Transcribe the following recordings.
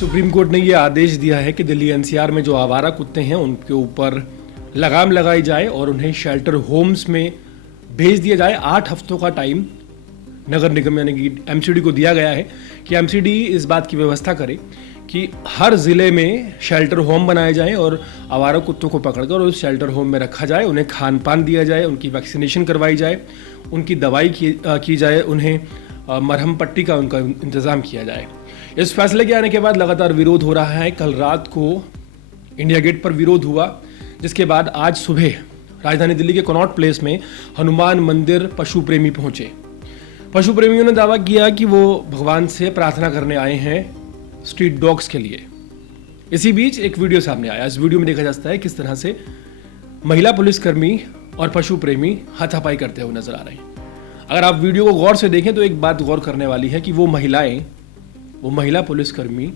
Supreme court ने ये आदेश दिया है कि दिल्ली एनसीआर में जो आवारा कुत्ते हैं उनके ऊपर लगाम लगाई जाए और उन्हें शेल्टर होम्स में भेज दिया जाए। 8 हफ्तों का टाइम नगर निगम यानी कि एमसीडी को दिया गया है कि एमसीडी इस बात की व्यवस्था करे कि हर जिले में शेल्टर होम बनाए जाएं और आवारा कुत्तों को पकड़कर उस शेल्टर होम में रखा जाए, उन्हें खान पान दिया जाए, उनकी वैक्सीनेशन करवाई जाए, उनकी दवाई की जाए, उन्हें मरहम पट्टी का उनका इंतज़ाम किया जाए। इस फैसले के आने के बाद लगातार विरोध हो रहा है। कल रात को इंडिया गेट पर विरोध हुआ, जिसके बाद आज सुबह राजधानी दिल्ली के कनॉट प्लेस में हनुमान मंदिर पशु प्रेमी पहुंचे। पशु प्रेमियों ने दावा किया कि वो भगवान से प्रार्थना करने आए हैं स्ट्रीट डॉग्स के लिए। इसी बीच एक वीडियो सामने आया। इस वीडियो में देखा जा सकता है किस तरह से महिला पुलिसकर्मी और पशु प्रेमी हाथापाई करते हुए नजर आ रहे हैं। अगर आप वीडियो को गौर से देखें तो एक बात गौर करने वाली है कि वो महिला पुलिसकर्मी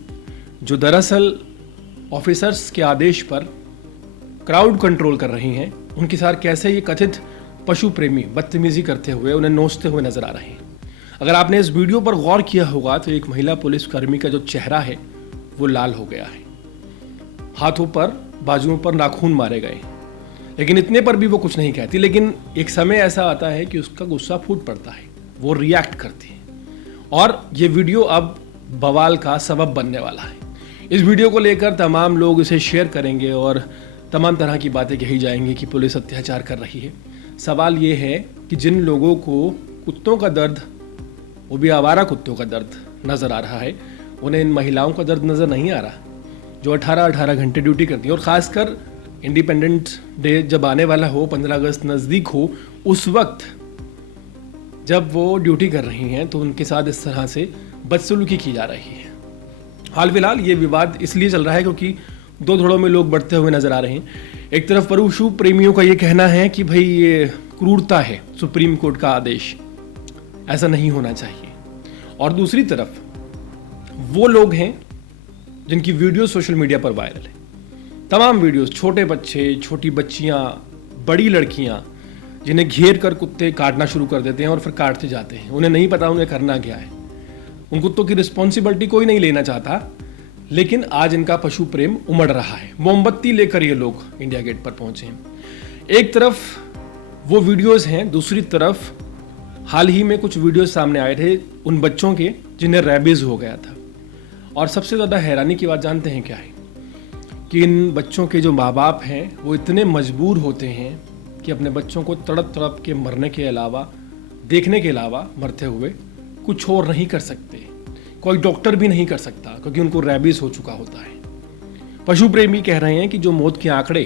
जो दरअसल ऑफिसर्स के आदेश पर क्राउड कंट्रोल कर रही हैं, उनके साथ कैसे ये कथित पशु प्रेमी बदतमीजी करते हुए उन्हें नोचते हुए नजर आ रहे हैं। अगर आपने इस वीडियो पर गौर किया होगा तो एक महिला पुलिसकर्मी का जो चेहरा है वो लाल हो गया है, हाथों पर बाजुओं पर नाखून मारे गए, लेकिन इतने पर भी वो कुछ नहीं कहती। लेकिन एक समय ऐसा आता है कि उसका गुस्सा फूट पड़ता है, वो रिएक्ट करती है और ये वीडियो अब बवाल का सबब बनने वाला है। इस वीडियो को लेकर तमाम लोग इसे शेयर करेंगे और तमाम तरह की बातें कही जाएंगी कि पुलिस अत्याचार कर रही है। सवाल ये है कि जिन लोगों को कुत्तों का दर्द, वो भी आवारा कुत्तों का दर्द नज़र आ रहा है, उन्हें इन महिलाओं का दर्द नज़र नहीं आ रहा जो 18-18 घंटे ड्यूटी करती है। और ख़ासकर इंडिपेंडेंस डे जब आने वाला हो, 15 अगस्त नज़दीक हो, उस वक्त जब वो ड्यूटी कर रही हैं तो उनके साथ इस तरह से बदसलूकी की जा रही है। हाल फिलहाल ये विवाद इसलिए चल रहा है क्योंकि दो धड़ों में लोग बढ़ते हुए नजर आ रहे हैं। एक तरफ पशु प्रेमियों का ये कहना है कि भाई ये क्रूरता है, सुप्रीम कोर्ट का आदेश, ऐसा नहीं होना चाहिए। और दूसरी तरफ वो लोग हैं जिनकी वीडियो सोशल मीडिया पर वायरल है। तमाम वीडियोस, छोटे बच्चे, छोटी बच्चियां, बड़ी लड़कियां जिन्हें घेर कर कुत्ते काटना शुरू कर देते हैं और फिर काटते जाते हैं। उन्हें नहीं पता उन्हें करना क्या है, उन कुत्तों की रिस्पॉन्सिबिलिटी कोई नहीं लेना चाहता, लेकिन आज इनका पशु प्रेम उमड़ रहा है। मोमबत्ती लेकर ये लोग इंडिया गेट पर पहुंचे हैं। एक तरफ वो वीडियोस हैं, दूसरी तरफ हाल ही में कुछ वीडियोस सामने आए थे उन बच्चों के जिन्हें रेबीज हो गया था। और सबसे ज़्यादा हैरानी की बात जानते हैं क्या है कि इन बच्चों के जो माँ बाप हैं वो इतने मजबूर होते हैं कि अपने बच्चों को तड़प तड़प के मरने के अलावा, देखने के अलावा मरते हुए कुछ और नहीं कर सकते। कोई डॉक्टर भी नहीं कर सकता क्योंकि उनको रेबीज हो चुका होता है। पशु प्रेमी कह रहे हैं कि जो मौत के आंकड़े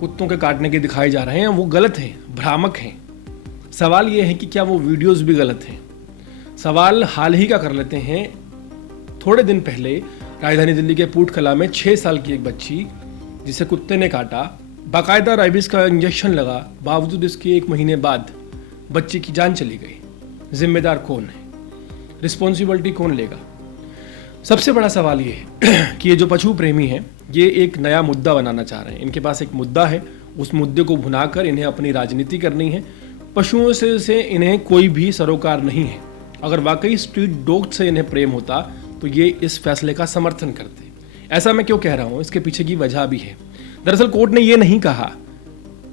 कुत्तों के काटने के दिखाए जा रहे हैं वो गलत हैं, भ्रामक हैं। सवाल ये है कि क्या वो वीडियोस भी गलत हैं। सवाल हाल ही का कर लेते हैं। थोड़े दिन पहले राजधानी दिल्ली के पूटकला में 6 साल की एक बच्ची जिसे कुत्ते ने काटा, बाकायदा रेबीज का इंजेक्शन लगा, बावजूद इसके 1 महीने बाद बच्ची की जान चली गई। जिम्मेदार कौन है, रिस्पॉन्सिबिलिटी कौन लेगा? सबसे बड़ा सवाल ये है कि ये जो पशु प्रेमी हैं ये एक नया मुद्दा बनाना चाह रहे हैं। इनके पास एक मुद्दा है, उस मुद्दे को भुनाकर इन्हें अपनी राजनीति करनी है। पशुओं से इन्हें कोई भी सरोकार नहीं है। अगर वाकई स्ट्रीट डॉग से इन्हें प्रेम होता तो ये इस फैसले का समर्थन करते। ऐसा मैं क्यों कह रहा हूँ, इसके पीछे की वजह भी है। दरअसल कोर्ट ने ये नहीं कहा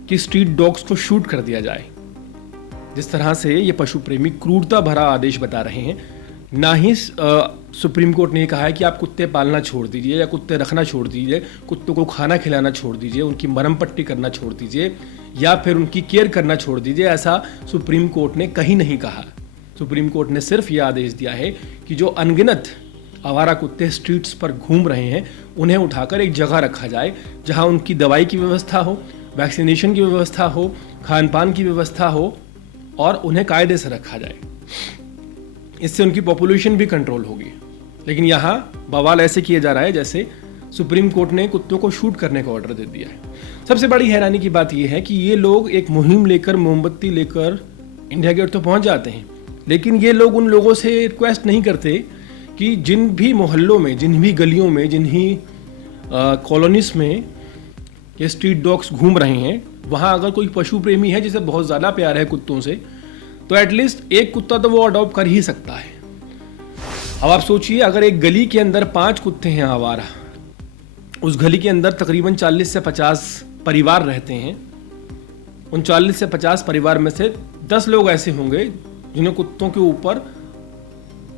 कि स्ट्रीट डॉग्स को शूट कर दिया जाए, जिस तरह से ये पशु प्रेमी क्रूरता भरा आदेश बता रहे हैं। ना ही सुप्रीम कोर्ट ने कहा है कि आप कुत्ते पालना छोड़ दीजिए या कुत्ते रखना छोड़ दीजिए, कुत्तों को खाना खिलाना छोड़ दीजिए, उनकी मरहम पट्टी करना छोड़ दीजिए या फिर उनकी केयर करना छोड़ दीजिए। ऐसा सुप्रीम कोर्ट ने कहीं नहीं कहा। सुप्रीम कोर्ट ने सिर्फ ये आदेश दिया है कि जो अनगिनत आवारा कुत्ते स्ट्रीट्स पर घूम रहे हैं उन्हें उठाकर एक जगह रखा जाए जहां उनकी दवाई की व्यवस्था हो, वैक्सीनेशन की व्यवस्था हो, खान पान की व्यवस्था हो और उन्हें कायदे से रखा जाए। इससे उनकी पॉपुलेशन भी कंट्रोल होगी। लेकिन यहाँ बवाल ऐसे किया जा रहा है जैसे सुप्रीम कोर्ट ने कुत्तों को शूट करने का ऑर्डर दे दिया है। सबसे बड़ी हैरानी की बात यह है कि ये लोग एक मुहिम लेकर, मोमबत्ती लेकर इंडिया गेट तो पहुंच जाते हैं, लेकिन ये लोग उन लोगों से रिक्वेस्ट नहीं करते कि जिन भी मोहल्लों में, जिन भी गलियों में, जिन ही कॉलोनीज में ये स्ट्रीट डॉग्स घूम रहे हैं, वहाँ अगर कोई पशु प्रेमी है जिसे बहुत ज़्यादा प्यार है कुत्तों से, तो एटलीस्ट एक कुत्ता तो वो अडॉप्ट कर ही सकता है। अब आप सोचिए, अगर एक गली के अंदर 5 कुत्ते हैं आवारा, उस गली के अंदर तकरीबन 40 से 50 परिवार रहते हैं, उन 40 से 50 परिवार में से 10 लोग ऐसे होंगे जिन्हें कुत्तों के ऊपर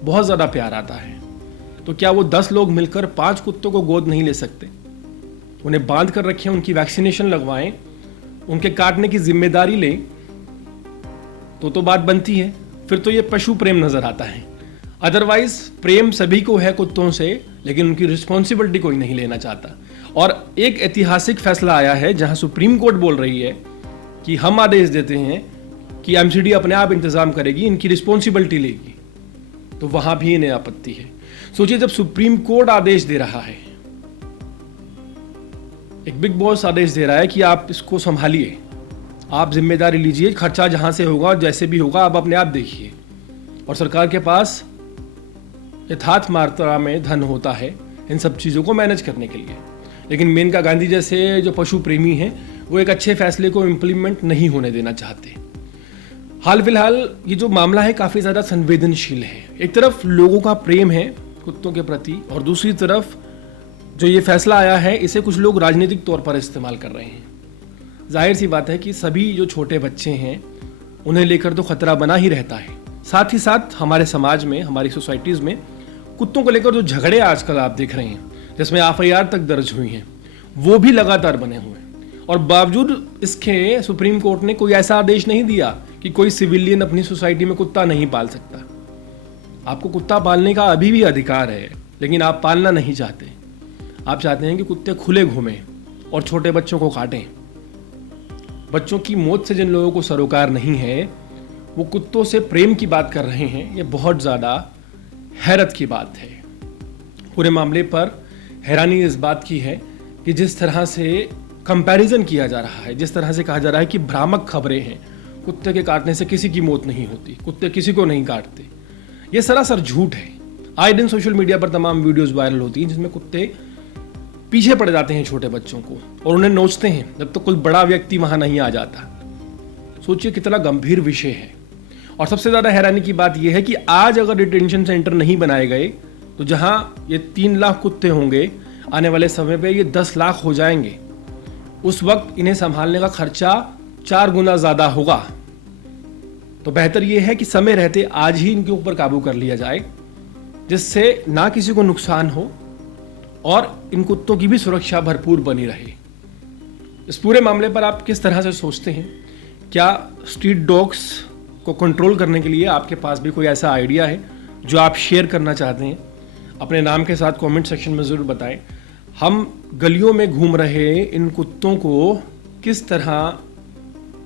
बहुत ज़्यादा प्यार आता है। तो क्या वो 10 लोग मिलकर 5 कुत्तों को गोद नहीं ले सकते? उन्हें बांध कर रखें, उनकी वैक्सीनेशन लगवाएं, उनके काटने की जिम्मेदारी लें, तो बात बनती है। फिर तो ये पशु प्रेम नजर आता है। अदरवाइज प्रेम सभी को है कुत्तों से, लेकिन उनकी रिस्पॉन्सिबिलिटी कोई नहीं लेना चाहता। और एक ऐतिहासिक फैसला आया है जहां सुप्रीम कोर्ट बोल रही है कि हम आदेश देते हैं कि एमसीडी अपने आप इंतजाम करेगी, इनकी रिस्पॉन्सिबिलिटी लेगी, तो वहां भी इन्हें आपत्ति है। सोचिए, जब सुप्रीम कोर्ट आदेश दे रहा है, एक बिग बॉस आदेश दे रहा है कि आप इसको संभालिए, आप जिम्मेदारी लीजिए, खर्चा जहां से होगा और जैसे भी होगा आप अपने आप देखिए, और सरकार के पास यथार्थ मात्रा में धन होता है इन सब चीज़ों को मैनेज करने के लिए। लेकिन मेनका गांधी जैसे जो पशु प्रेमी हैं वो एक अच्छे फैसले को इम्प्लीमेंट नहीं होने देना चाहते। हाल फिलहाल ये जो मामला है काफ़ी ज़्यादा संवेदनशील है। एक तरफ लोगों का प्रेम है कुत्तों के प्रति, और दूसरी तरफ जो ये फैसला आया है इसे कुछ लोग राजनीतिक तौर पर इस्तेमाल कर रहे हैं। जाहिर सी बात है कि सभी जो छोटे बच्चे हैं उन्हें लेकर तो खतरा बना ही रहता है। साथ ही साथ हमारे समाज में, हमारी सोसाइटीज़ में कुत्तों को लेकर जो झगड़े आजकल आप देख रहे हैं, जिसमें एफआईआर तक दर्ज हुई हैं, वो भी लगातार बने हुए हैं। और बावजूद इसके सुप्रीम कोर्ट ने कोई ऐसा आदेश नहीं दिया कि कोई सिविलियन अपनी सोसाइटी में कुत्ता नहीं पाल सकता। आपको कुत्ता पालने का अभी भी अधिकार है, लेकिन आप पालना नहीं चाहते। आप चाहते हैं कि कुत्ते खुले घूमें और छोटे बच्चों को काटें। बच्चों की मौत से जिन लोगों को सरोकार नहीं है वो कुत्तों से प्रेम की बात कर रहे हैं। ये बहुत ज़्यादा हैरत की बात है। पूरे मामले पर हैरानी इस बात की है कि जिस तरह से कंपैरिजन किया जा रहा है, जिस तरह से कहा जा रहा है कि भ्रामक खबरें हैं, कुत्ते के काटने से किसी की मौत नहीं होती, कुत्ते किसी को नहीं काटते, ये सरासर झूठ है। आए दिन सोशल मीडिया पर तमाम वीडियोस वायरल होती हैं जिसमें कुत्ते पीछे पड़ जाते हैं छोटे बच्चों को और उन्हें नोचते हैं जब तक कोई बड़ा व्यक्ति वहां नहीं आ जाता। सोचिए कितना गंभीर विषय है। और सबसे ज़्यादा हैरानी की बात यह है कि आज अगर डिटेंशन सेंटर नहीं बनाए गए तो जहां ये 3 लाख कुत्ते होंगे, आने वाले समय पे ये 10 लाख हो जाएंगे। उस वक्त इन्हें संभालने का खर्चा 4 गुना ज़्यादा होगा। तो बेहतर यह है कि समय रहते आज ही इनके ऊपर काबू कर लिया जाए, जिससे ना किसी को नुकसान हो और इन कुत्तों की भी सुरक्षा भरपूर बनी रहे। इस पूरे मामले पर आप किस तरह से सोचते हैं? क्या स्ट्रीट डॉग्स को कंट्रोल करने के लिए आपके पास भी कोई ऐसा आइडिया है जो आप शेयर करना चाहते हैं? अपने नाम के साथ कमेंट सेक्शन में ज़रूर बताएं। हम गलियों में घूम रहे इन कुत्तों को किस तरह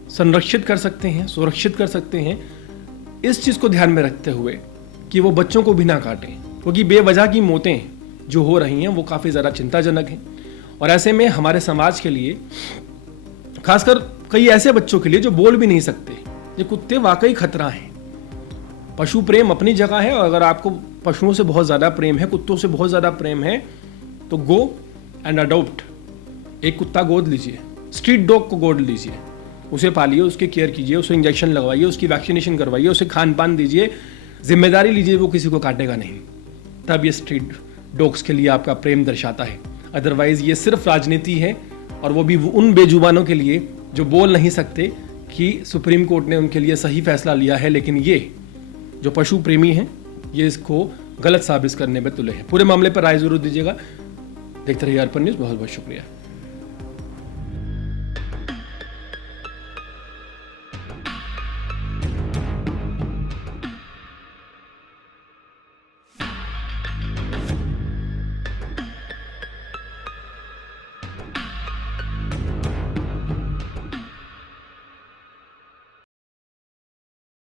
संरक्षित कर सकते हैं, सुरक्षित कर सकते हैं, इस चीज़ को ध्यान में रखते हुए कि वो बच्चों को भी ना काटें, क्योंकि बेवजह की मौतें जो हो रही हैं वो काफ़ी ज़्यादा चिंताजनक हैं। और ऐसे में हमारे समाज के लिए, खासकर कई ऐसे बच्चों के लिए जो बोल भी नहीं सकते, ये कुत्ते वाकई खतरा हैं। पशु प्रेम अपनी जगह है, और अगर आपको पशुओं से बहुत ज़्यादा प्रेम है, कुत्तों से बहुत ज़्यादा प्रेम है, तो गो एंड अडॉप्ट। एक कुत्ता गोद लीजिए, स्ट्रीट डॉग को गोद लीजिए, उसे पालिए, उसकी केयर कीजिए, उसे इंजेक्शन लगवाइए, उसकी वैक्सीनेशन करवाइए, उसे खान पान दीजिए, जिम्मेदारी लीजिए, वो किसी को काटेगा नहीं। तब ये स्ट्रीट डॉग्स के लिए आपका प्रेम दर्शाता है। अदरवाइज़ ये सिर्फ राजनीति है, और वो भी उन बेजुबानों के लिए जो बोल नहीं सकते कि सुप्रीम कोर्ट ने उनके लिए सही फैसला लिया है। लेकिन ये जो पशु प्रेमी हैं ये इसको गलत साबित करने में तुले हैं। पूरे मामले पर राय जरूर दीजिएगा। देखते रहिए अर्पण न्यूज़। बहुत बहुत शुक्रिया।